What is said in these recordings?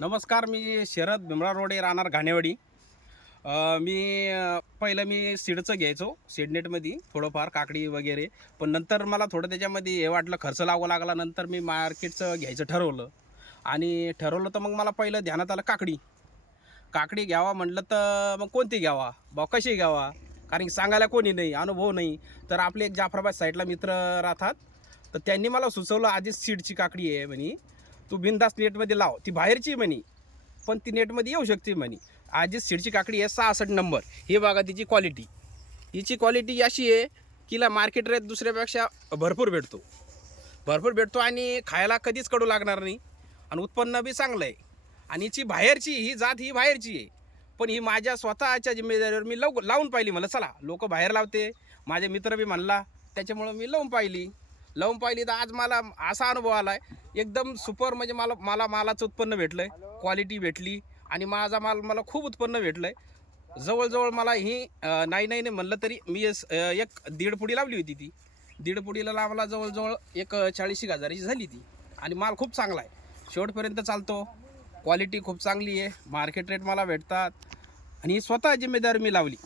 नमस्कार मी शरद भीमराव रोडे राहणार घाणेवाडी. मी पहिलं मी सीडचं घ्यायचो सीडनेटमध्ये थोडंफार काकडी वगैरे. पण नंतर मला थोडं त्याच्यामध्ये हे वाटलं खर्च लावावा लागला नंतर मी मार्केटचं घ्यायचं ठरवलं. आणि ठरवलं तर मग मला पहिलं ध्यानात आलं काकडी. काकडी घ्यावा म्हटलं तर मग कोणती घ्यावा? बा कशी घ्यावा? कारण की सांगायला कोणी नाही अनुभव नाही. तर आपले एक जाफराबाद साईडला मित्र राहतात. तर त्यांनी मला सुचवलं आधीच सीडची काकडी आहे म्हणे. तू बिनदास नेटमध्ये लाव ती बाहेरची आहे पण ती नेटमध्ये येऊ शकते म्हणी. आधीच सीडची काकडी आहे सहासष्ट नंबर. हे बघा तिची क्वालिटी हिची क्वालिटी अशी आहे किला मार्केट रेट दुसऱ्यापेक्षा भरपूर भेटतो. भरपूर भेटतो आणि खायला कधीच कडू लागणार नाही. आणि उत्पन्न बी चांगलं आहे. आणि हिची बाहेरची ही जात ही बाहेरची आहे. पण ही माझ्या स्वतःच्या जिम्मेदारीवर मी लव लावून पाहिली मला चला लोक बाहेर लावते. माझे मित्र बी म्हणला त्याच्यामुळं मी लावून पाहिली. लावून पाहिली तर आज मला असा अनुभव आला आहे एकदम सुपर म्हणजे मला मला मालाचं उत्पन्न भेटलं आहे क्वालिटी भेटली आणि माझा माल मला खूप उत्पन्न भेटलं आहे जवळजवळ मला ही नाही नाही नाही म्हणलं तरी मी एक दीड पुडी लावली होती ती. दीड पुडीला लावला जवळजवळ एक चाळीस एक हजाराची झाली ती. आणि माल खूप चांगला आहे. शेवटपर्यंत चालतो. क्वालिटी खूप चांगली आहे. मार्केट रेट मला भेटतात. आणि ही स्वतः जिम्मेदारी मी लावली.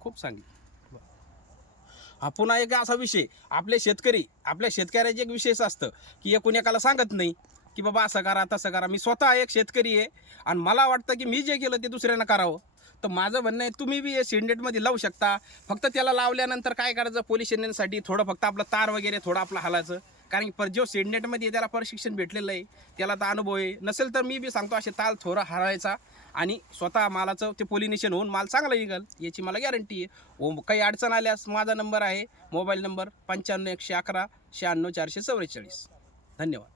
खूप चांगली. हा पुन्हा एक असा विषय. आपले शेतकरी आपल्या शेतकऱ्याचे एक विशेष असतं की एकूण एकाला सांगत नाही की बाबा असं करा तसं करा. मी स्वतः एक शेतकरी आहे आणि मला वाटतं की मी जे केलं ते दुसऱ्यांना करावं. तर माझं म्हणणं आहे तुम्ही बी हे सिंडेटमध्ये लावू शकता. फक्त त्याला लावल्यानंतर काय करायचं? पोलीस येण्यासाठी थोडं फक्त आपलं तार वगैरे थोडं आपलं हालायचं. कारण की पर जो सिंडेटमध्ये त्याला प्रशिक्षण भेटलेलं आहे त्याला तर अनुभव आहे. नसेल तर मी बी सांगतो असे ताल थोडं हरायचा. आणि स्वतः मालाचं ते पोलिनेशन होऊन माल चांगला निघाल याची मला गॅरंटी आहे. ओ काही अडचण आल्यास माझा नंबर आहे मोबाईल नंबर पंच्याण्णव एकशे अकरा शहाण्णव चारशे चव्वेचाळीस. धन्यवाद.